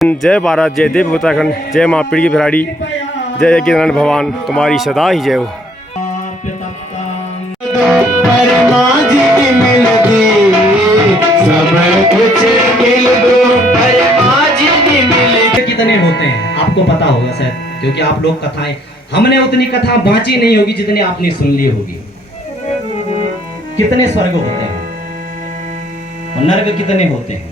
जय भारत, जय देव उत्तराखंड, जय माँ पीढ़ी बिराड़ी, जय यज्ञनारायण भगवान, तुम्हारी सदा ही जय हो। कितने होते हैं आपको पता होगा शायद, क्योंकि आप लोग कथाएं, हमने उतनी कथा बांची नहीं होगी जितनी आपने सुन ली होगी। कितने स्वर्ग होते हैं और नर्क कितने होते हैं?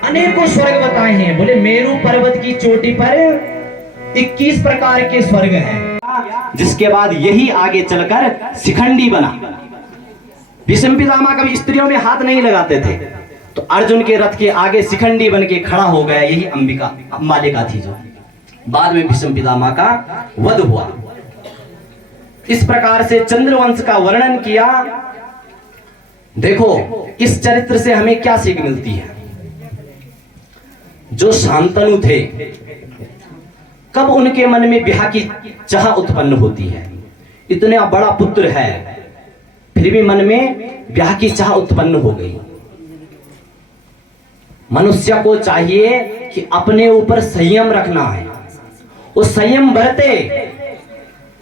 अनेकों स्वर्ग बताए हैं। बोले मेरू पर्वत की चोटी पर 21 प्रकार के स्वर्ग हैं, जिसके बाद यही आगे चलकर शिखंडी बना। भीष्म पितामह कभी स्त्रियों में हाथ नहीं लगाते थे, तो अर्जुन के रथ के आगे शिखंडी बन के खड़ा हो गया। यही अंबिका मालिका थी, जो बाद में भीष्म पितामह का वध हुआ। इस प्रकार से चंद्रवंश का वर्णन किया। देखो इस चरित्र से हमें क्या सीख मिलती है। जो शांतनु थे, कब उनके मन में ब्याह की चाह उत्पन्न होती है? इतना बड़ा पुत्र है, फिर भी मन में ब्याह की चाह उत्पन्न हो गई। मनुष्य को चाहिए कि अपने ऊपर संयम रखना है। वो संयम बरते।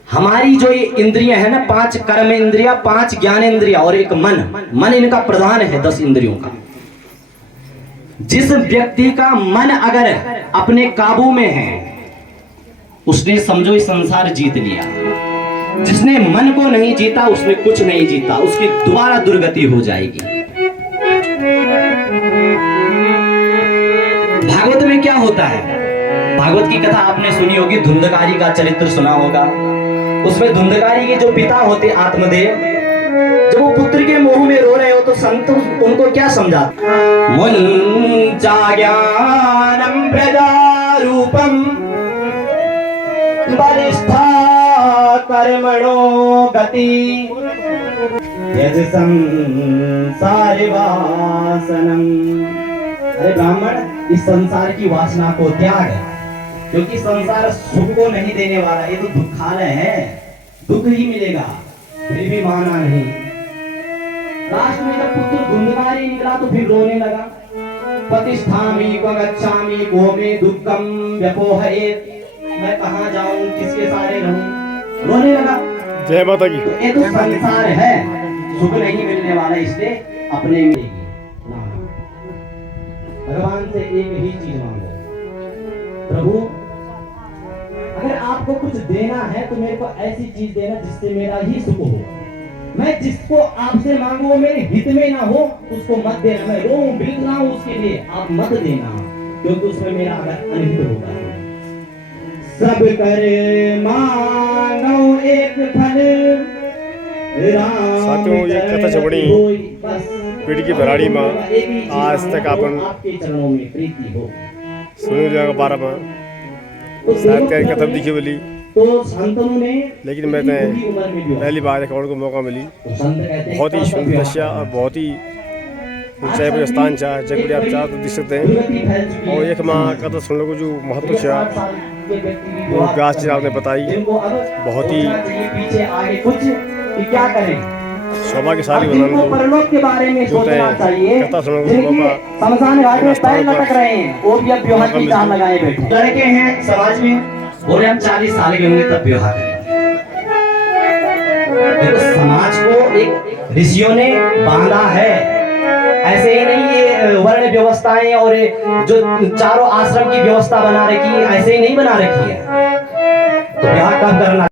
हमारी जो ये इंद्रियां है ना, 5 कर्म इंद्रिया, 5 ज्ञान इंद्रिया और एक मन इनका प्रधान है 10 इंद्रियों का। जिस व्यक्ति का मन अगर अपने काबू में है, उसने समझो इस संसार जीत लिया। जिसने मन को नहीं जीता, उसने कुछ नहीं जीता, उसकी दोबारा दुर्गति हो जाएगी। भागवत में क्या होता है? भागवत की कथा आपने सुनी होगी, धुंधकारी का चरित्र सुना होगा। उसमें धुंधकारी के जो पिता होते आत्मदेव, जब वो पुत्र के मोह में रो रहे हो तो संत उनको क्या समझाते? मुंचा ज्ञानम प्रजारूपम वरिष्ठा कर्मणो गति यज संसार वासनम। अरे ब्राह्मण, इस संसार की वासना को त्याग, क्योंकि संसार सुख को नहीं देने वाला, ये तो दुखालय है, दुख ही मिलेगा। फिर भी माना नहीं। लास्ट में जब पुत्र धुंधकारी निकला तो फिर रोने लगा। पतिष्ठामि क्व गच्छामि को मे दुःखम व्यपोहयेत्। मैं कहां जाऊं, किसके सारे रहूं? रोने लगा। जय माता की। ये तो संसार है, सुख नहीं मिलने वाला, इसलिए अपने मिलेगी। भगवान से एक ही चीज मांगो, प्रभु अगर आपको कुछ देना है तो मेरे को ऐसी चीज देना जिससे मेरा ही सुख हो। मैं जिसको आपसे मांगू वो मेरे हित में ना हो, उसको मत देना। मैं रो बिलख रहा हूं उसके लिए, आप मत देना, क्योंकि उसमें मेरा अगर अनहित होगा। सब कर मांगो एक फल, साथियों ये कथा छपड़ी पीढ़ी की बिराड़ी माँ आज तक अपन आपके चरणों में प्रीति हो। सुनी जाएगा 12 में शायद क्या कथा दिखी बोली, तो शांतनु ने, लेकिन मैं पहली बार अकाउंट को मौका मिली। बहुत ही सुंदर दृश्य और बहुत ही ऊंचाई पर स्थान चाह जगह आप चाह तो दिख सकते हैं। और एक माँ कथा सुनने को जो महत्व चाह वो व्यास जी आपने बताई, बहुत ही क्या करें, सौभाग्यशाली बनाने के बारे में सोचना चाहिए। कथा सुनने को मौका, शमशान घाट में पैर लटक रहे हैं, वो भी अब विवाह की चाह लगाए बैठे। लड़के हैं समाज में, बोले हम 40 साल के होंगे तब विवाह करेंगे। देखो समाज को एक ऋषियों ने बांधा है, ऐसे ही नहीं ये वर्ण व्यवस्थाएं और जो चारों आश्रम की व्यवस्था बना रखी है, ऐसे ही नहीं बना रखी है। तो विवाह कब करना?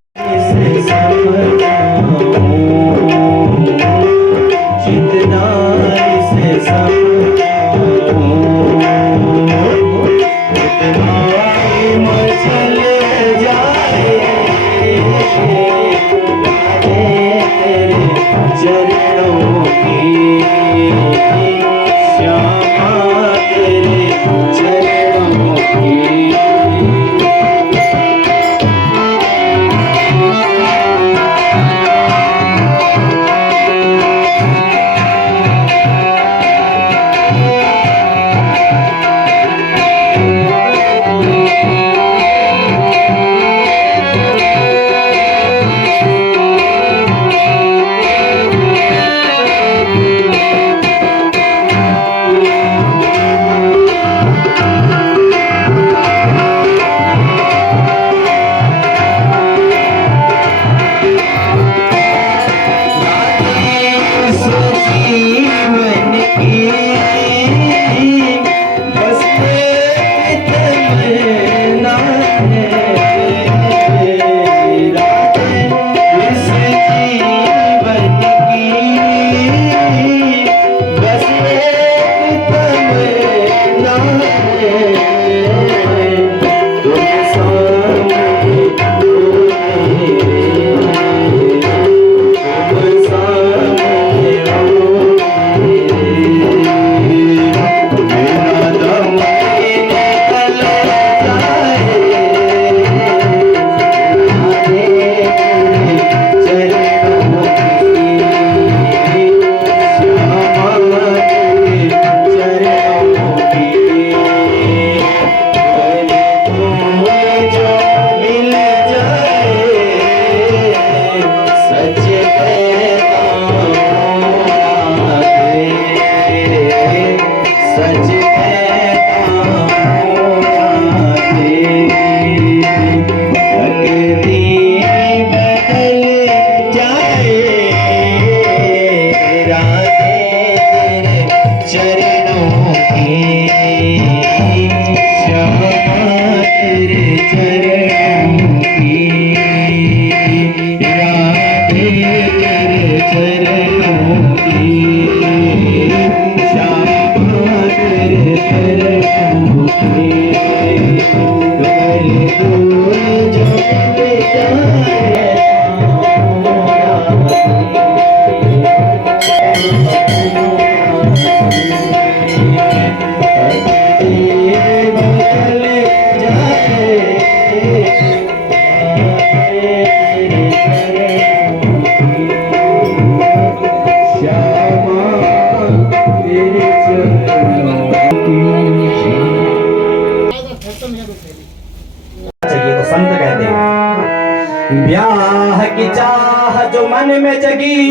लगी,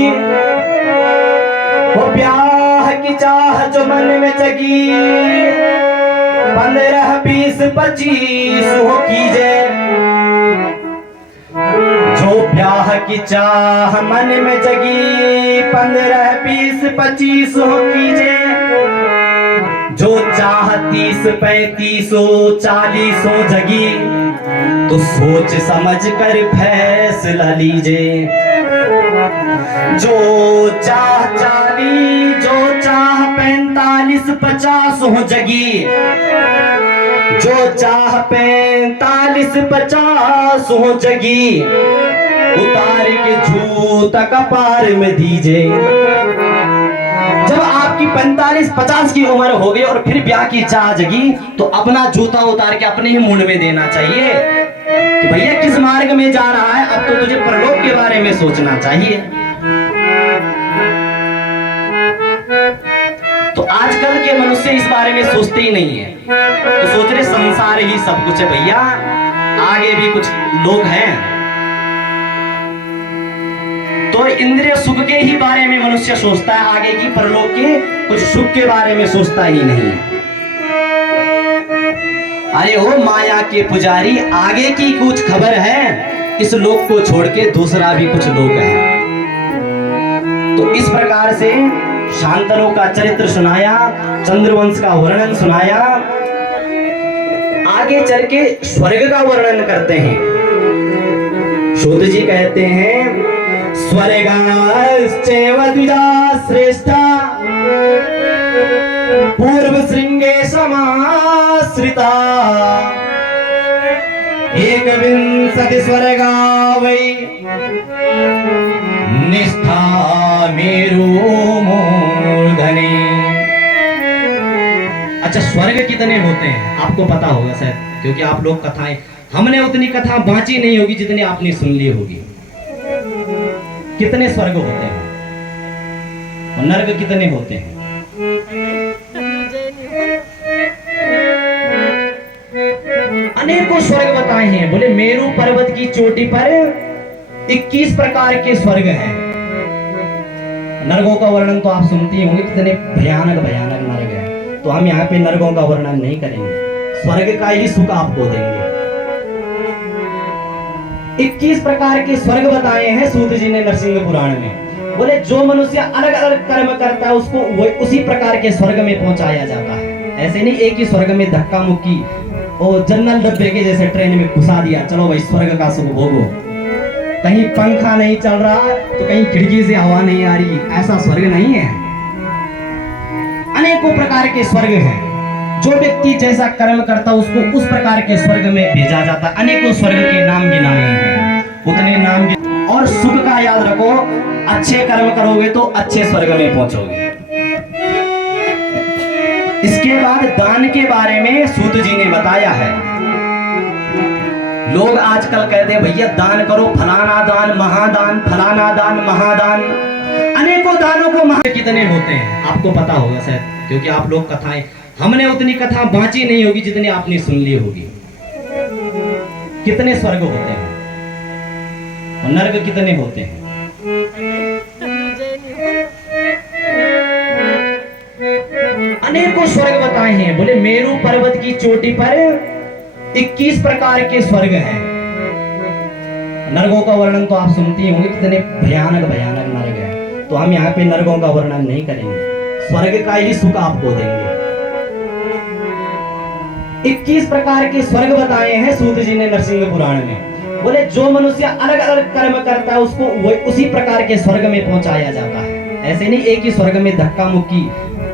वो ब्याह की चाह जो मन में जगी, 15, 20, 25 हो कीजे। जो ब्याह की चाह मन में जगी, 15, 20, 25 हो कीजे। जो चाह 30, 35, 40 हो जगी, तो सोच समझ कर फैसला लीजिए। जो चाह 40, जो चाह 45, 50 हो जगी, जो चाह 45, 50 हो जगी, उतार के जूता कपार में दीजिए। जब आपकी 45, 50 की उम्र हो गई और फिर ब्याह की चाह जगी, तो अपना जूता उतार के अपने ही मुंड में देना चाहिए कि भैया किस मार्ग में जा रहा है, अब तो तुझे परलोक के बारे में सोचना चाहिए। तो आजकल के मनुष्य इस बारे में सोचते ही नहीं है, तो सोच रहे संसार ही सब कुछ है। भैया आगे भी कुछ लोग हैं, तो इंद्रिय सुख के ही बारे में मनुष्य सोचता है, आगे की परलोक के कुछ सुख के बारे में सोचता ही नहीं है। अरे ओ माया के पुजारी, आगे की कुछ खबर है, इस लोक को छोड़ के दूसरा भी कुछ लोक है। तो इस प्रकार से शांतनु का चरित्र सुनाया, चंद्रवंश का वर्णन सुनाया। आगे चल के स्वर्ग का वर्णन करते हैं। सूत जी कहते हैं, स्वर्गाश्चैव द्विजा श्रेष्ठा, पूर्व श्रृंगे समाश्रिता, 21 स्वर्गा वै निष्ठा मेरु मूर्धनि। अच्छा, स्वर्ग कितने होते हैं आपको पता होगा शायद, क्योंकि आप लोग कथाएं, हमने उतनी कथा बांची नहीं होगी जितनी आपने सुन ली होगी। कितने स्वर्ग होते हैं और नरक कितने होते हैं? अनेकों स्वर्ग बताए हैं। बोले मेरू पर्वत की चोटी पर 21 प्रकार के स्वर्ग हैं। नरकों का वर्णन तो आप सुनती होंगे, कितने भयानक भयानक नरक है। तो हम यहाँ पे नरकों का वर्णन नहीं करेंगे, स्वर्ग का ही सुख आपको देंगे। 21 प्रकार के स्वर्ग बताए हैं सूत जी ने नरसिंह पुराण में। बोले जो मनुष्य अलग अलग कर्म करता है, उसको उसी प्रकार के स्वर्ग में पहुंचाया जाता है। ऐसे नहीं एक ही स्वर्ग में धक्का मुक्की और जनरल डब्बे के जैसे ट्रेन में घुसा दिया, चलो भाई स्वर्ग का सुख भोगो। कहीं पंखा नहीं चल रहा तो कहीं खिड़की से हवा नहीं आ रही, ऐसा स्वर्ग नहीं है। अनेकों प्रकार के स्वर्ग हैं। जो व्यक्ति जैसा कर्म करता उसको उस प्रकार के स्वर्ग में भेजा जाता। अनेकों स्वर्ग के नाम गिनाए हैं, उतने नाम और सुख का याद रखो, अच्छे कर्म करोगे तो अच्छे स्वर्ग में पहुंचोगे। इसके बाद दान के बारे में सूत जी ने बताया है। लोग आजकल कहते हैं भैया दान करो, फलाना दान महादान, फलाना दान महादान। अनेकों दानों को कितने होते हैं आपको पता होगा शायद, क्योंकि आप लोग कथाएं, हमने उतनी कथा बांची नहीं होगी जितनी आपने सुन ली होगी। कितने स्वर्ग होते हैं और नरक कितने होते हैं? अनेकों स्वर्ग बताए हैं। बोले मेरू पर्वत की चोटी पर 21 प्रकार के स्वर्ग हैं। नरकों का वर्णन तो आप सुनती होंगे, कितने भयानक भयानक नरक है। तो हम यहाँ पे नरकों का वर्णन नहीं करेंगे, स्वर्ग का ही सुख आपको देंगे। 21 प्रकार के स्वर्ग बताए हैं सूत जी ने नरसिंह पुराण में। बोले जो मनुष्य अलग अलग कर्म करता है उसको उसी प्रकार के स्वर्ग में पहुंचाया जाता है। ऐसे नहीं एक ही स्वर्ग में धक्का मुक्की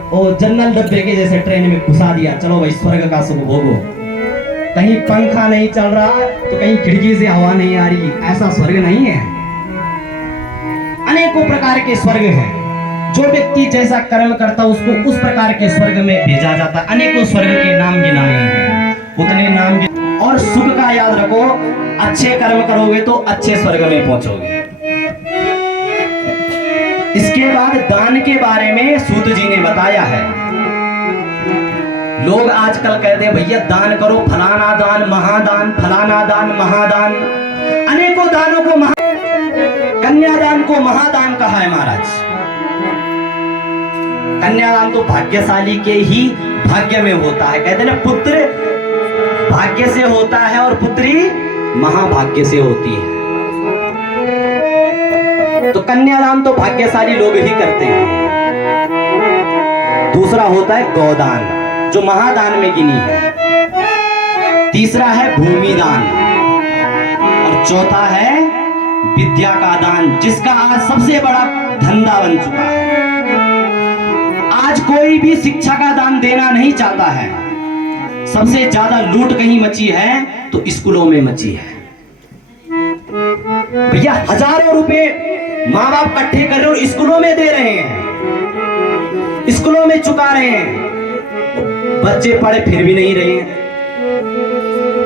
और जनरल डब्बे के जैसे ट्रेन में घुसा दिया, चलो भाई स्वर्ग का सुख भोगो। कहीं पंखा नहीं चल रहा तो कहीं खिड़की से हवा नहीं आ रही, ऐसा स्वर्ग नहीं है। अनेकों प्रकार के स्वर्ग हैं। जो व्यक्ति जैसा कर्म करता उसको उस प्रकार के स्वर्ग में भेजा जाता। अनेकों स्वर्ग के नाम गिनाए हैं, उतने नाम और सुख का याद रखो, अच्छे कर्म करोगे तो अच्छे स्वर्ग में पहुंचोगे। इसके बाद दान के बारे में सूत जी ने बताया है। लोग आजकल कहते हैं भैया दान करो, फलाना दान महादान, फलाना दान महादान। अनेकों दानों को कन्यादान को महादान कहा है महाराज। कन्यादान तो भाग्यशाली के ही भाग्य में होता है। कहते हैं ना, पुत्र भाग्य से होता है और पुत्री महाभाग्य से होती है। तो कन्यादान तो भाग्यशाली लोग ही करते हैं। दूसरा होता है गौदान, जो महादान में गिनी है। तीसरा है भूमिदान और चौथा है विद्या का दान, जिसका आज सबसे बड़ा धंधा बन चुका है। आज कोई भी शिक्षा का दान देना नहीं चाहता है। सबसे ज्यादा लूट कहीं मची है तो स्कूलों में मची है। भैया हजारों रुपए माँ बाप इकट्ठे कर रहे हैं और स्कूलों में दे रहे हैं, स्कूलों में चुका रहे हैं। बच्चे पढ़े फिर भी नहीं रहे हैं।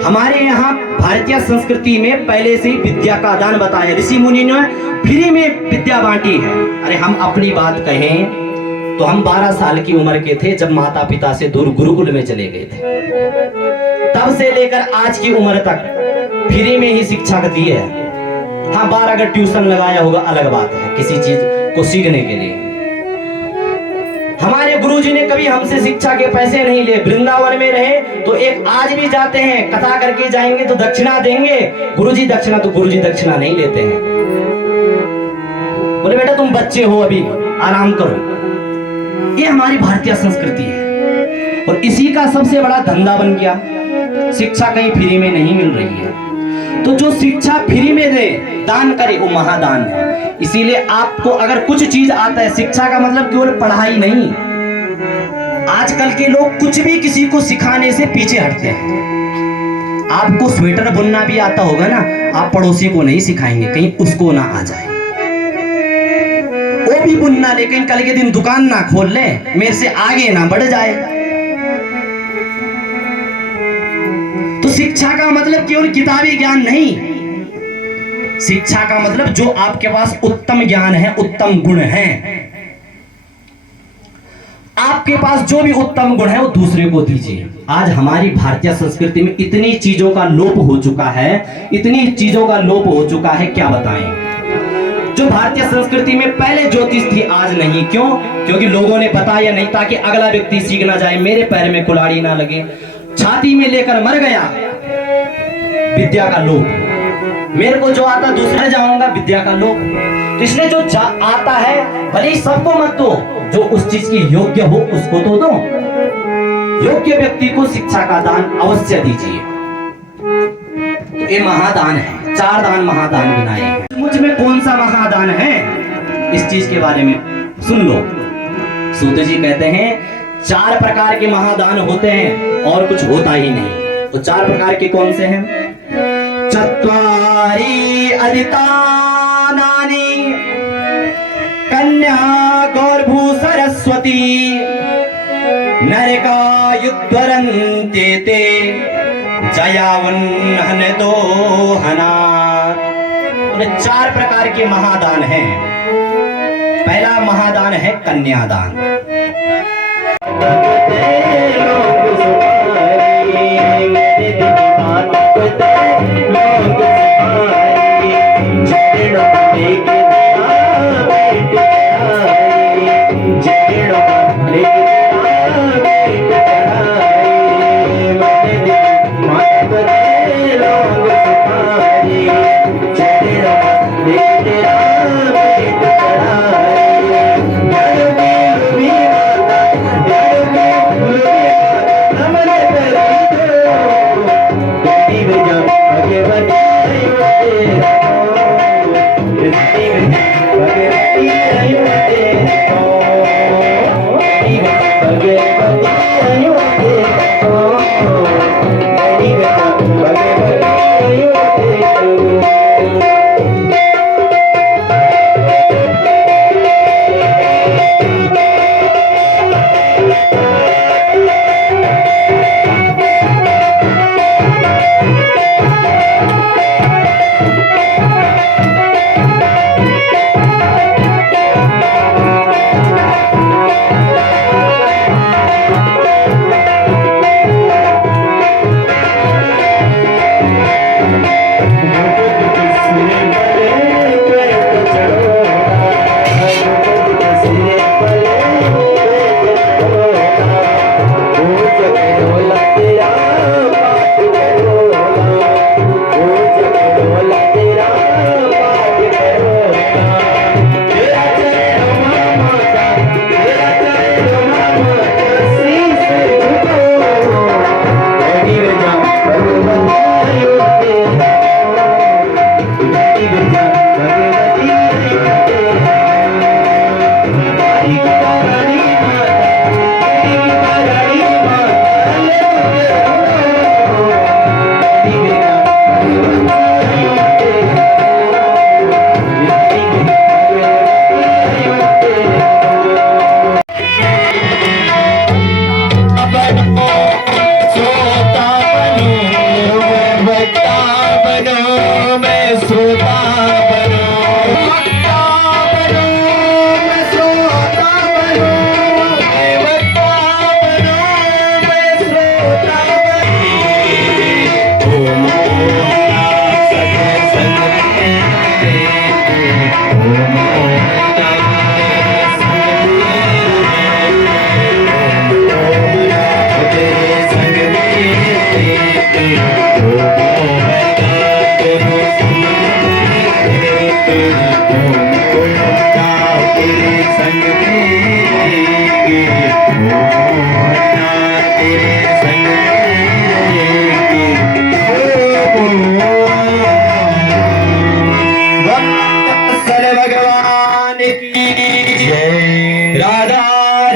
हमारे यहाँ भारतीय संस्कृति में पहले से ही विद्या का दान बताया। ऋषि मुनि ने फ्री में विद्या बांटी है। अरे हम अपनी बात कहें तो हम 12 साल की उम्र के थे जब माता पिता से दूर गुरुकुल में चले गए थे। तब से लेकर आज की उम्र तक फ्री में ही शिक्षा दी है। हाँ, 12 अगर ट्यूशन लगाया होगा अलग बात है, किसी चीज को सीखने के लिए। हमारे गुरुजी ने कभी हमसे शिक्षा के पैसे नहीं लिए। वृंदावन में रहे तो एक आज भी जाते हैं, कथा करके जाएंगे तो दक्षिणा देंगे। गुरुजी दक्षिणा, तो गुरुजी दक्षिणा नहीं लेते हैं। बोले बेटा तुम बच्चे हो, अभी आराम करो। ये हमारी भारतीय संस्कृति है और इसी का सबसे बड़ा धंधा बन गया। शिक्षा कहीं फ्री में नहीं मिल रही है, तो जो शिक्षा फ्री में दे, दान करे, वो महादान है। इसीलिए आपको अगर कुछ चीज आता है, शिक्षा का मतलब केवल पढ़ाई नहीं। आजकल के लोग कुछ भी किसी को सिखाने से पीछे हटते हैं। आपको स्वेटर बुनना भी आता होगा ना, आप पड़ोसी को नहीं सिखाएंगे, कहीं उसको ना आ जाए। वो भी बुनना, लेकिन कल के दिन दुकान ना खोल ले, मेरे से आगे ना बढ़ जाए। तो शिक्षा का मतलब केवल किताबी ज्ञान नहीं। शिक्षा का मतलब जो आपके पास उत्तम ज्ञान है, उत्तम गुण है, आपके पास जो भी उत्तम गुण है वो दूसरे को दीजिए। आज हमारी भारतीय संस्कृति में इतनी चीजों का लोप हो चुका है, इतनी चीजों का लोप हो चुका है, क्या बताएं। जो भारतीय संस्कृति में पहले ज्योतिष थी, आज नहीं। क्यों? क्योंकि लोगों ने बताया नहीं, ताकि अगला व्यक्ति सीख ना जाए, मेरे पैर में कुल्हाड़ी ना लगे। छाती में लेकर मर गया, विद्या का लोभ। मेरे को जो आता दूसरे जाऊंगा, विद्या का लोभ। इसलिए जो आता है भले ही सबको मत दो, जो उस चीज की योग्य हो उसको तो दो। योग्य व्यक्ति को शिक्षा का दान अवश्य दीजिए। तो ये महादान है। 4 दान महादान गिनाए हैं। मुझ में कौन सा महादान है, इस चीज के बारे में सुन लो। सूत जी कहते हैं 4 प्रकार के महादान होते हैं और कुछ होता ही नहीं। तो 4 प्रकार के कौन से हैं? चत्वारि अदितानानि कन्या गौरभू सरस्वती नरकायुद्धरन्ते ते जयावन्हन दोहना। 4 प्रकार के महादान हैं। पहला महादान है कन्यादान।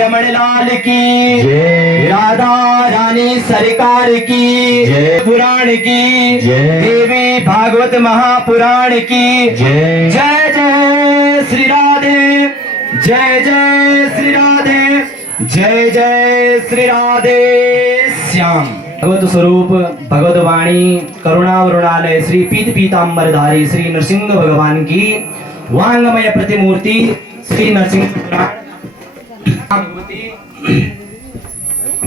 रमण लाल की जय, राधा रानी सरकार की जय, पुराण की जय, देवी भागवत महापुराण की जय, जय जय श्री राधे, जय जय श्री राधे, जय जय श्री राधे श्याम। भगवत स्वरूप भगवत वाणी करुणावरुणालय श्री पीत पीतांबरधारी श्री नरसिंह भगवान की वांगमय प्रतिमूर्ति श्री नरसिंह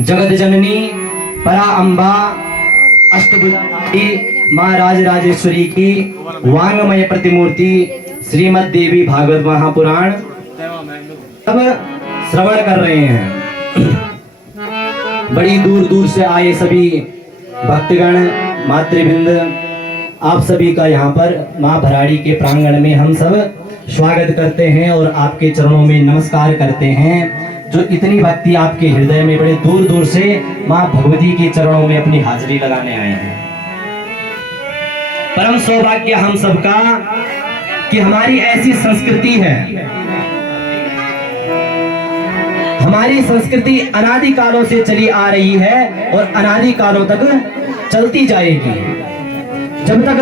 जगत जननी परा अम्बा अष्टभुजाधारी माँ राजराजेश्वरी की वांगमय प्रतिमूर्ति श्रीमद देवी भागवत महापुराण अब श्रवण कर रहे हैं। बड़ी दूर दूर से आए सभी भक्तगण मातृवृंद, आप सभी का यहाँ पर माँ भराड़ी के प्रांगण में हम सब स्वागत करते हैं और आपके चरणों में नमस्कार करते हैं। जो इतनी भक्ति आपके हृदय में बड़े दूर दूर से माँ भगवती के चरणों में अपनी हाजिरी लगाने आए हैं। परम सौभाग्य हम सबका कि हमारी ऐसी संस्कृति है। हमारी संस्कृति अनादि कालों से चली आ रही है और अनादि कालों तक चलती जाएगी। जब तक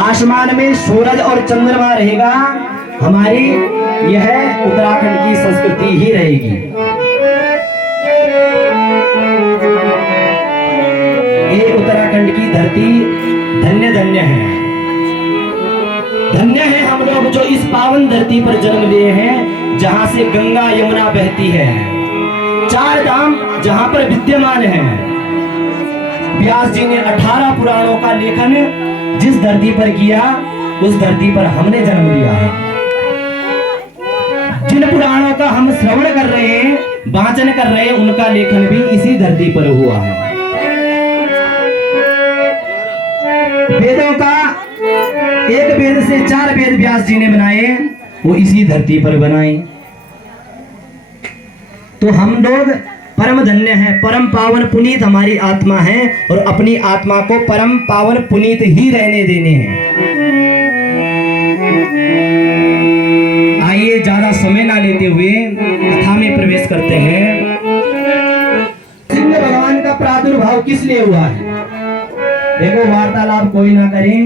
आसमान में सूरज और चंद्रमा रहेगा, हमारी यह उत्तराखंड की संस्कृति ही रहेगी। ये उत्तराखंड की धरती धन्य धन्य है। धन्य है हम लोग जो इस पावन धरती पर जन्म लिए हैं, जहां से गंगा यमुना बहती है, चार धाम जहां पर विद्यमान है। व्यास जी ने 18 पुराणों का लेखन जिस धरती पर किया, उस धरती पर हमने जन्म लिया है। जिन पुराणों का हम श्रवण कर रहे हैं, वाचन कर रहे हैं, उनका लेखन भी इसी धरती पर हुआ है। वेदों का एक वेद से 4 वेद व्यास जी ने बनाए, वो इसी धरती पर बनाए। तो हम लोग परम धन्य है, परम पावन पुनीत हमारी आत्मा है और अपनी आत्मा को परम पावन पुनीत ही रहने देने हैं। आइए ज्यादा समय ना लेते हुए कथा में प्रवेश करते हैं। सिंह भगवान का प्रादुर्भाव किस लिए हुआ है? देखो, वार्तालाप कोई ना करें,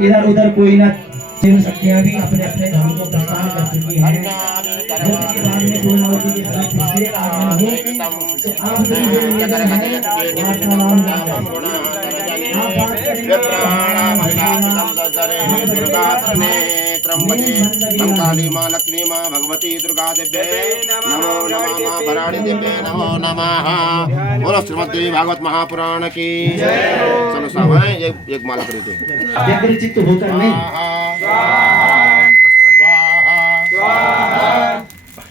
इधर उधर कोई ना। शिव शक्तियां भी अपने अपने धाम को प्रस्थान कर चुकी हैं। काली माँ लक्ष्मी माँ भगवती दुर्गा दिव्ये नमो नमः माँ भराड़ी दिव्ये नमो नमः। बोलो श्रीमद् देवी भागवत महापुराण की चलो सब हैं एक माला खरीदो। चित्त होकर नहीं।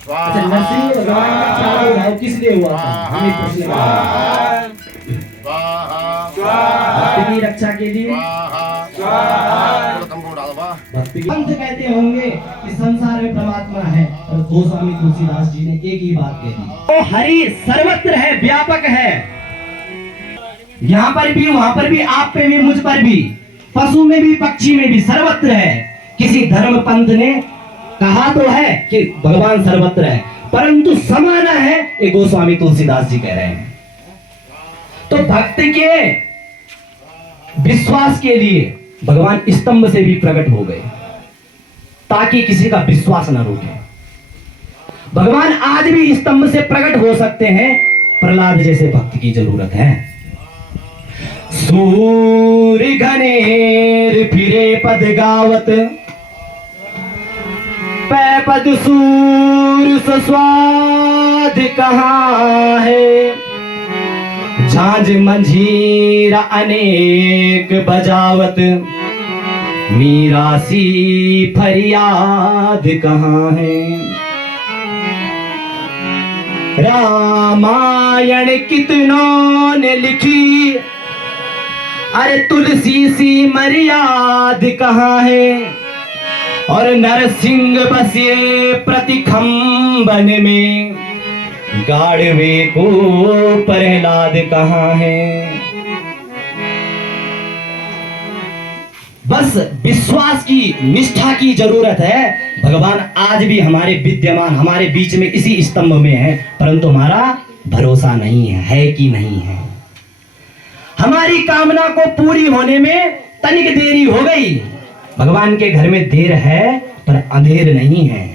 अच्छा, नरसिंह भगवान का प्रादुर्भाव किस लिए हुआ था? हमें प्रश्न भक्ति की रक्षा के लिए। भक्ति पंथ कहते होंगे कि संसार में परमात्मा है, और गोस्वामी तुलसीदास जी ने एक ही बात कही, वो हरि सर्वत्र है, व्यापक है। यहाँ पर भी, वहां पर भी, आप पे भी, मुझ पर भी, पशु में भी, पक्षी में भी, सर्वत्र है। किसी धर्म पंथ ने कहा तो है कि भगवान सर्वत्र है, परंतु समान है, ये गोस्वामी तुलसीदास जी कह रहे हैं। तो भक्त के विश्वास के लिए भगवान स्तंभ से भी प्रकट हो गए, ताकि किसी का विश्वास न रुके। भगवान आज भी स्तंभ से प्रकट हो सकते हैं, प्रहलाद जैसे भक्त की जरूरत है। सूर्य घनेर फिरे पद गावत, पै पद सूर स्वाद कहाँ है। झांझ मंझीरा अनेक बजावत, मीरा सी फरियाद कहाँ है। रामायण कितनों ने लिखी, अरे तुलसी सी मर्याद कहाँ है। और नरसिंह बसे प्रतिखंबन में, गाड़वे को प्रहलाद कहाँ है। बस विश्वास की, निष्ठा की जरूरत है। भगवान आज भी हमारे विद्यमान, हमारे बीच में इसी स्तंभ में है, परंतु हमारा भरोसा नहीं है कि नहीं है। हमारी कामना को पूरी होने में तनिक देरी हो गई। भगवान के घर में देर है पर अंधेर नहीं है।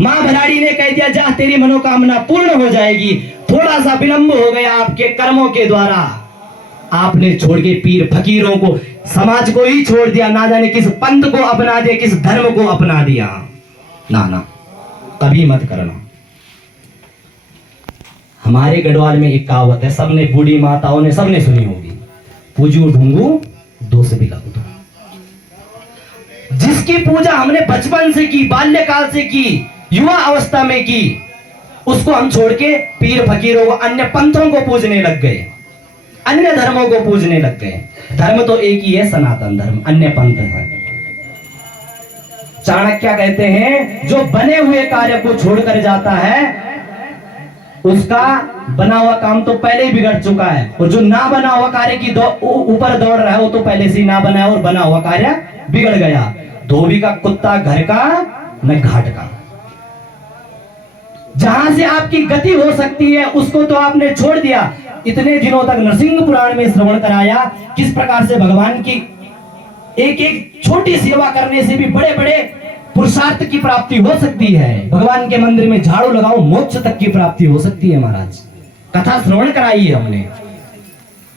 मां भराड़ी ने कह दिया, जा तेरी मनोकामना पूर्ण हो जाएगी। थोड़ा सा विलंब हो गया आपके कर्मों के द्वारा। आपने छोड़ के पीर फकीरों को, समाज को ही छोड़ दिया, ना जाने किस पंथ को अपना दिया, किस धर्म को अपना दिया। ना ना, कभी मत करना। हमारे गढ़वाल में एक कहावत है, सबने, बूढ़ी माताओं ने सबने सुनी होगी, पूजू ढूंढू दोष भी लगू। जिसकी पूजा हमने बचपन से की, बाल्यकाल से की, युवा अवस्था में की, उसको हम छोड़ के पीर फकीरों को, अन्य पंथों को पूजने लग गए, अन्य धर्मों को पूजने लग गए। धर्म तो एक ही है, सनातन धर्म, अन्य पंथ है। चाणक्य कहते हैं, जो बने हुए कार्य को छोड़कर जाता है उसका बना हुआ काम तो पहले ही बिगड़ चुका है, और जो ना बना हुआ कार्य की ऊपर दौड़ रहा है वो तो पहले से ही ना बना है और बना हुआ कार्य बिगड़ गया। धोबी का कुत्ता घर का न घाट का। जहां से आपकी गति हो सकती है उसको तो आपने छोड़ दिया। इतने दिनों तक नरसिंह पुराण में श्रवण कराया किस प्रकार से भगवान की एक एक छोटी सेवा करने से भी बड़े बड़े पुरुषार्थ की प्राप्ति हो सकती है। भगवान के मंदिर में झाड़ू लगाओ, मोक्ष तक की प्राप्ति हो सकती है। महाराज कथा श्रवण कराई है हमने,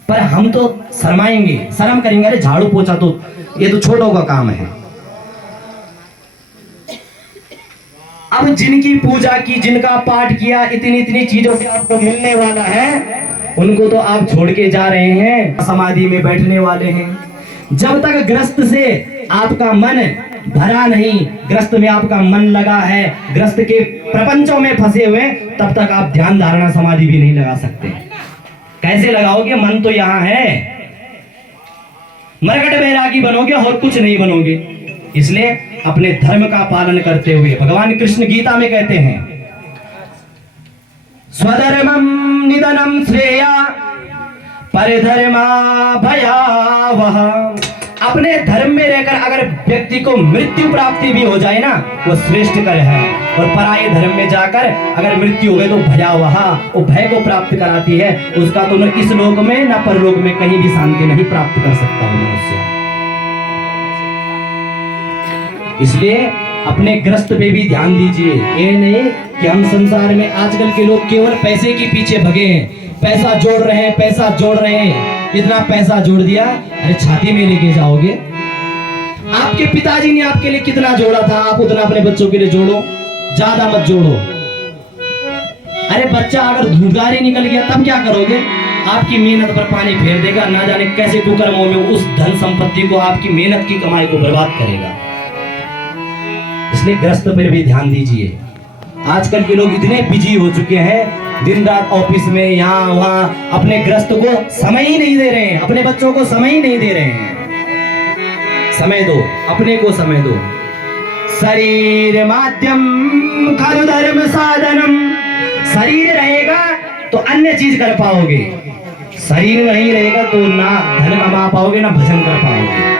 पर हम तो शर्माएंगे, शर्म करेंगे, अरे झाड़ू पोछा तो ये तो छोटों का काम है। अब जिनकी पूजा की, जिनका पाठ किया, इतनी इतनी चीजों से आपको मिलने वाला है, उनको तो आप छोड़ के जा रहे हैं, समाधि में बैठने वाले हैं। जब तक ग्रस्त से आपका मन भरा नहीं, ग्रस्त में आपका मन लगा है, ग्रस्त के प्रपंचों में फंसे हुए, तब तक आप ध्यान धारणा समाधि भी नहीं लगा सकते। कैसे लगाओगे? मन तो यहाँ है। मरकट बैरागी बनोगे और कुछ नहीं बनोगे। इसलिए अपने धर्म का पालन करते हुए, भगवान कृष्ण गीता में कहते हैं, स्वधर्मम निधनम श्रेया परधर्मा भयावह। अपने धर्म में रहकर अगर व्यक्ति को मृत्यु प्राप्ति भी हो जाए ना, वो श्रेष्ठ कर है, और पराये धर्म में जाकर अगर मृत्यु हो गई तो भयावह, वो भय को प्राप्त कराती है। उसका तो न इस लोक में न परलोक में कहीं भी शांति नहीं प्राप्त कर सकता मनुष्य। इसलिए अपने ग्रस्त पे भी ध्यान दीजिए। ये नहीं कि हम संसार में आजकल के लोग केवल पैसे के पीछे भगे हैं, पैसा जोड़ रहे हैं, पैसा जोड़ रहे हैं। इतना पैसा जोड़ दिया, अरे छाती में लेके जाओगे? आपके पिताजी ने आपके लिए कितना जोड़ा था, आप उतना अपने बच्चों के लिए जोड़ो, ज्यादा मत जोड़ो। अरे बच्चा अगर धूलगारी निकल गया तब क्या करोगे? आपकी मेहनत पर पानी फेर देगा, ना जाने कैसे कुकर्मों में उस धन संपत्ति को, आपकी मेहनत की कमाई को बर्बाद करेगा। इसलिए ग्रस्त पर भी ध्यान दीजिए। आजकल के लोग इतने बिजी हो चुके हैं, दिन रात ऑफिस में, यहाँ वहां, अपने ग्रस्त को समय ही नहीं दे रहे हैं, अपने बच्चों को समय ही नहीं दे रहे हैं। समय दो, अपने को समय दो। शरीर माध्यम खलु धर्म साधनम। शरीर रहेगा तो अन्य चीज कर पाओगे, शरीर नहीं रहेगा तो ना धन कमा पाओगे ना भजन कर पाओगे।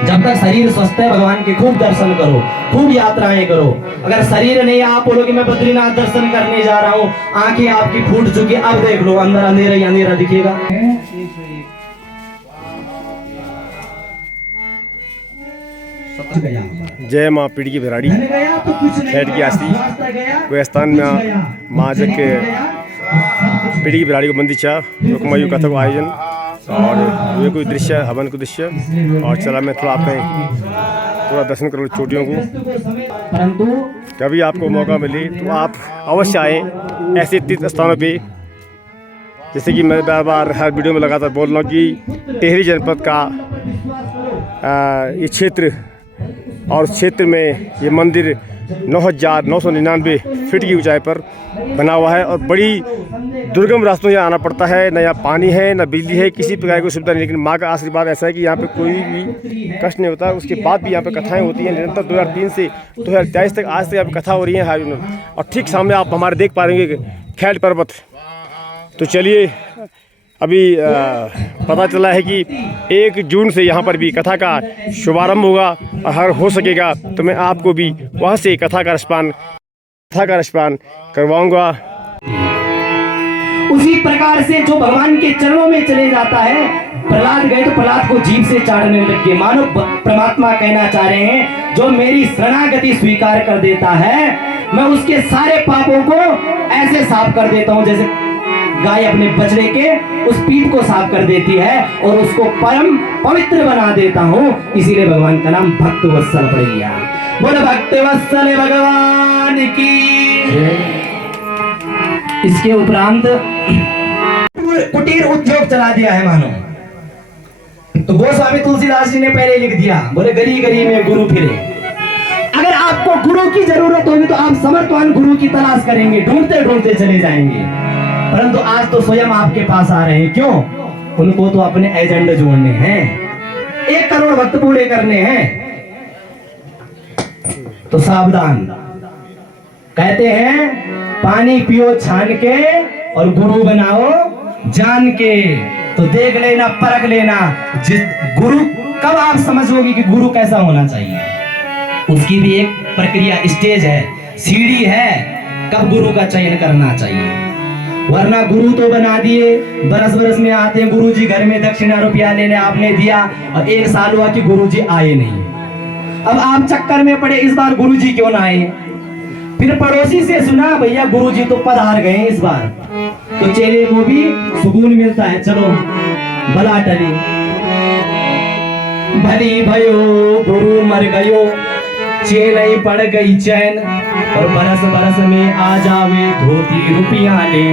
जब तक शरीर स्वस्थ है, भगवान के खूब दर्शन करो, खूब यात्राएं करो। अगर शरीर नहीं, आप बोलोगे मैं बद्रीनाथ दर्शन करने जा रहा हूँ, आंखें आपकी फूट चुकी, अब देख लो अंदर अंधेरा ही अंधेरा दिखेगा। जय माँ पीढ़ी की भराड़ी खेत की आस्ती वो स्थान में माँ जग के पीढ़ी की भराड़ी को मंदिर चाह रुकमयू कथा को आयोजन और ये कोई दृश्य, हवन को दृश्य, और चला मैं थोड़ा आपने थोड़ा दर्शन करो चोटियों को। कभी आपको मौका मिले तो आप अवश्य आएँ ऐसे तीर्थ स्थानों पे। जैसे कि मैं बार बार हर वीडियो में लगातार बोल रहा हूँ कि टिहरी जनपद का ये क्षेत्र, और उस क्षेत्र में ये मंदिर 9,999 फीट की ऊंचाई पर बना हुआ है, और बड़ी दुर्गम रास्तों से आना पड़ता है। न यहाँ पानी है, न बिजली है, किसी प्रकार की सुविधा नहीं। लेकिन माँ का आशीर्वाद ऐसा है कि यहाँ पे कोई भी कष्ट नहीं होता। उसके बाद भी यहाँ पे कथाएं होती हैं निरंतर। 2003 से 2023 तक आज तक यहाँ पे कथा हो रही है। और ठीक सामने आप हमारे देख पा रहे हैं खेल पर्वत। तो चलिए अभी पता चला है कि 1 जून से यहाँ पर भी कथा का शुभारंभ होगा और अगर हो सकेगा तो मैं आपको भी वहाँ से कथा का रसपान करवाऊँगा। उसी प्रकार से जो भगवान के चरणों में चले जाता है, प्रहलाद गए तो प्रहलाद को जीभ से चाटने लग गए। मानो परमात्मा कहना चाह रहे हैं जो मेरी शरणागति स्वीकार कर देता है मैं उसके सारे पापों को ऐसे साफ कर देता हूँ जैसे गाय अपने बछड़े के उस पीठ को साफ कर देती है और उसको परम पवित्र बना देता हूँ। इसीलिए भगवान का नाम भक्त वत्सल पड़ गया। बोलो भक्त वत्सल भगवान की। इसके उपरांत कुटीर उद्योग चला दिया है मानो। तो गोस्वामी तुलसीदास जी ने पहले लिख दिया, बोले गली गली में गुरु फिरे। अगर आपको गुरु की जरूरत होगी तो आप समर्थवान गुरु की तलाश करेंगे, ढूंढते ढूंढते चले जाएंगे। परंतु आज तो स्वयं आपके पास आ रहे हैं। क्यों? उनको तो अपने एजेंडे जोड़ने हैं, 1 करोड़ भक्त पूरे करने हैं। तो सावधान। कहते हैं पानी पियो छान के और गुरु बनाओ जान के। तो देख लेना, परख लेना जिस गुरु कब आप समझोगे कि गुरु कैसा होना चाहिए। उसकी भी एक प्रक्रिया, स्टेज है, सीढ़ी है कब गुरु का चयन करना चाहिए। वरना गुरु तो बना दिए, बरस बरस में आते हैं गुरु जी घर में, दक्षिणा रुपया लेने आपने दिया और 1 साल हुआ कि गुरु जी आए नहीं। अब आप चक्कर में पड़े इस बार गुरु जी क्यों ना आए। फिर पड़ोसी से सुना भैया गुरु जी तो पधार गए इस बार, तो चेले को भी सुकून मिलता है, चलो भला टली। भली भयो गुरु मर गयो, चेलई पड़ गई चैन, और बरस बरस में आ जावे धोती रुपया ले।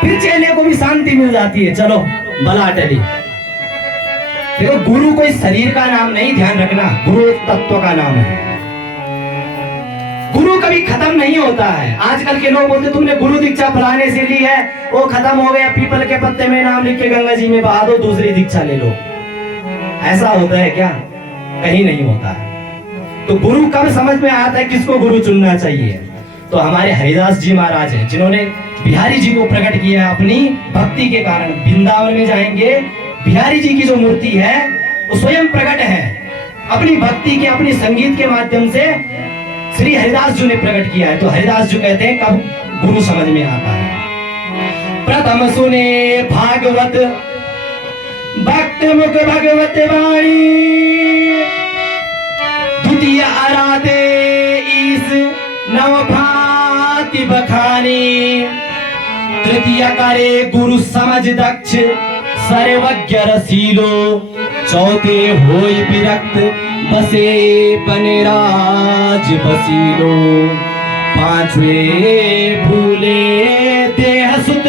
फिर चेले को भी शांति मिल जाती है, चलो भला टली। देखो गुरु कोई शरीर का नाम नहीं, ध्यान रखना, गुरु एक तत्व का नाम है। गुरु कभी खत्म नहीं होता है। आजकल के लोग बोलते तुमने गुरु दीक्षा फलाने से ली है, वो खत्म हो गया, पीपल के पत्ते में नाम लिख के गंगा जी में बहा दो, दूसरी दीक्षा ले लो। ऐसा होता है क्या? कहीं नहीं होता है। तो गुरु कब समझ में आता है किसको गुरु चुनना चाहिए? तो हमारे हरिदास जी महाराज हैं जिन्होंने बिहारी जी को प्रकट किया अपनी भक्ति के कारण। वृंदावन में जाएंगे, बिहारी जी की जो मूर्ति है वो स्वयं प्रकट है अपनी भक्ति के, अपनी संगीत के माध्यम से श्री हरिदास जी ने प्रकट किया है। तो हरिदास जी कहते हैं कब गुरु समझ में आता है। प्रथम सुने भागवत भक्त मुख भगवत वाणी, द्वितीय आराधे ईस नव भांति बखानी, तृतीय करे गुरु समझ दक्ष सर्वज्ञ रसीलो, चौथे होय विरक्त बसे बनेराज बसीलो, पांचवे भूले देह सुत,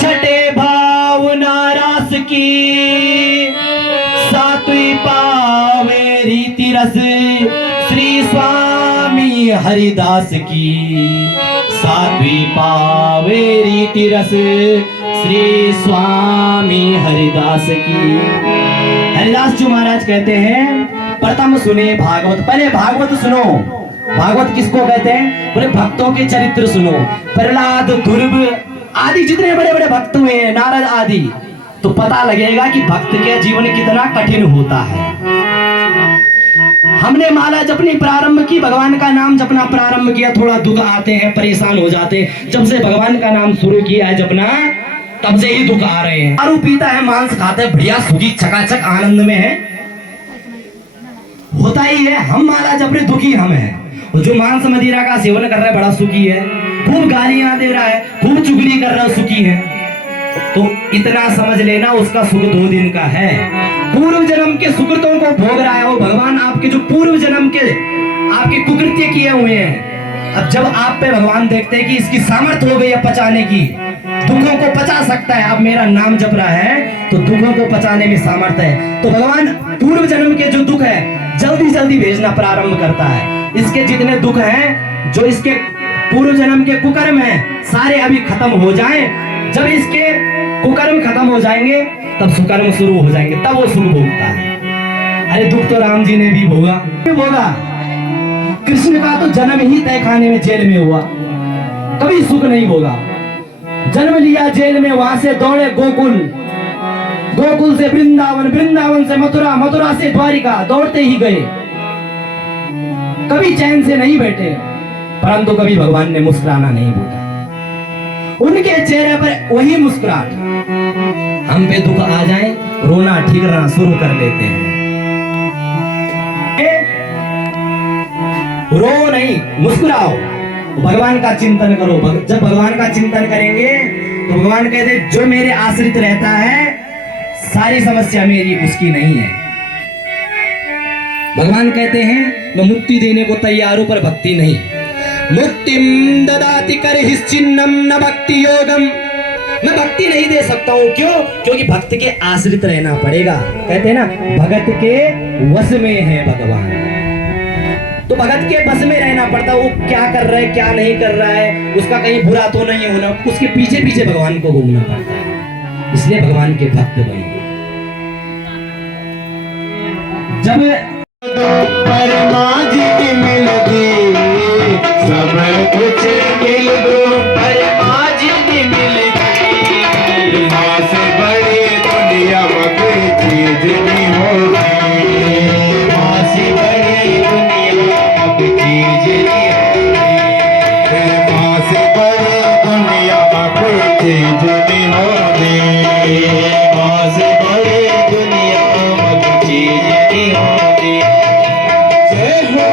छठे भाव नारास की, सातवीं पावे रीति रस श्री स्वामी हरिदास की, सातवीं पावे रीति रस श्री स्वामी हरिदास की। हरिदास जी महाराज कहते हैं प्रथम सुने भागवत, पहले भागवत सुनो। भागवत किसको कहते हैं? बोले भक्तों के चरित्र सुनो। प्रहलाद, ध्रुव आदि जितने बड़े बड़े भक्त हुए हैं, नारद आदि, तो पता लगेगा कि भक्त के जीवन कितना कठिन होता है। हमने माला जपनी प्रारंभ की, भगवान का नाम जपना प्रारंभ किया, थोड़ा दुख आते हैं, परेशान हो जाते हैं। जब से भगवान का नाम शुरू किया है जपना, तब से ही दुख आ रहे हैं। दारू पीता है, मांस खाता है, बढ़िया सुखी चकाचक आनंद में है, होता ही है। हम माला जप रहे, दुखी हम हैं। जो मांस मदिरा का सेवन कर रहा है बड़ा सुखी है, खूब गालियां दे रहा है, खूब चुगली कर रहा है, सुखी है। तो इतना समझ लेना उसका सुख 2 दिन का है। पूर्व जन्म के सुकृतों को भोग रहा है वो भगवान। आपके जो पूर्व जन्म के आपके कुकृत्य किए हुए हैं, अब जब आप पे भगवान देखते हैं कि इसकी सामर्थ्य हो गई है पचाने की, दुखों को पचा सकता है, अब मेरा नाम जप रहा है तो दुखों को पचाने में सामर्थ्य है, तो भगवान पूर्व जन्म के जो दुख है जल्दी जल्दी भेजना प्रारंभ करता है। इसके जितने दुख हैं, जो इसके पूर्व जन्म के कुकर्म हैं, सारे अभी खत्म हो जाएं। जब इसके कुकर्म खत्म हो जाएंगे तब सुकर्म शुरू हो जाएंगे, तब वो सुख भोगता है। अरे दुख तो राम जी ने भी भोगा। कृष्ण का तो जन्म ही तय खाने में जेल में हुआ, कभी सुख नहीं भोगा। जन्म लिया जेल में, वहां से दौड़े गोकुल, गोकुल से वृंदावन, वृंदावन से मथुरा, मथुरा से द्वारिका, दौड़ते ही गए। कभी चैन से नहीं बैठे, परंतु कभी भगवान ने मुस्कुराना नहीं भूला। उनके चेहरे पर वही मुस्कुराहट। हम पे दुख आ जाए, रोना ठीकरना शुरू कर लेते हैं। रो नहीं, मुस्कुराओ, भगवान का चिंतन करो। जब भगवान का चिंतन करेंगे तो भगवान कहते हैं जो मेरे आश्रित रहता है सारी समस्या मेरी, उसकी नहीं है। भगवान कहते हैं मैं मुक्ति देने को तैयार हूं, पर भक्ति नहीं। मुक्तिम ददाति करहिश्चिन्नम न भक्ति योगम। मैं भक्ति नहीं दे सकता हूं, क्यों? क्योंकि भक्त के आश्रित रहना पड़ेगा। कहते हैं ना, भगत के वश में है भगवान। तो भगत के बस में रहना पड़ता है। वो क्या कर रहा है, क्या नहीं कर रहा है, उसका कहीं बुरा तो नहीं होना, उसके पीछे पीछे भगवान को घूमना पड़ता है। इसलिए भगवान के भक्त बने। जब परमा जी मिल गई, सब कुछ मिल गो, परमा जी मिल गई। माँ से बड़ी दुनिया में कोई चीज नहीं होगी, माँ से बड़ी दुनिया में कोई चीज नहीं होगी, माँ से बड़ी दुनिया में कोई चीज नहीं होगी, माँ से बड़ी दुनिया में कोई चीज नहीं होगी। जय हो।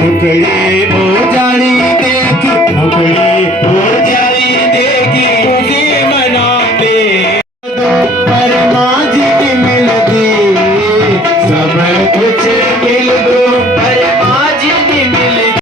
मुखड़े ओ जानी देख, मुखड़े